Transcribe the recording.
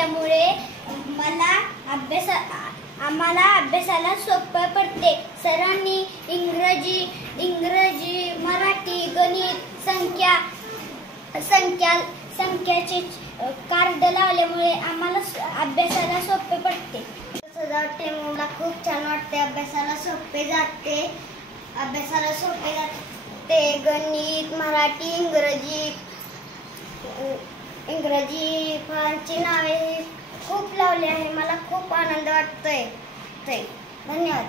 लावल्यामुळे आम्हाला अभ्यासाला सोपं पडते. सरांनी इंग्रजी, मराठी, गणित, संख्याचे कार्ड लावल्यामुळे आम्हाला अभ्यासाला सोपे पडते. सजावट मला खूप छान वाटते. अभ्यासाला सोपे जाते. गणित, मराठी, इंग्रजी फळांची नावे खूप लावली आहे. मला खूप आनंद वाटतोय. धन्यवाद.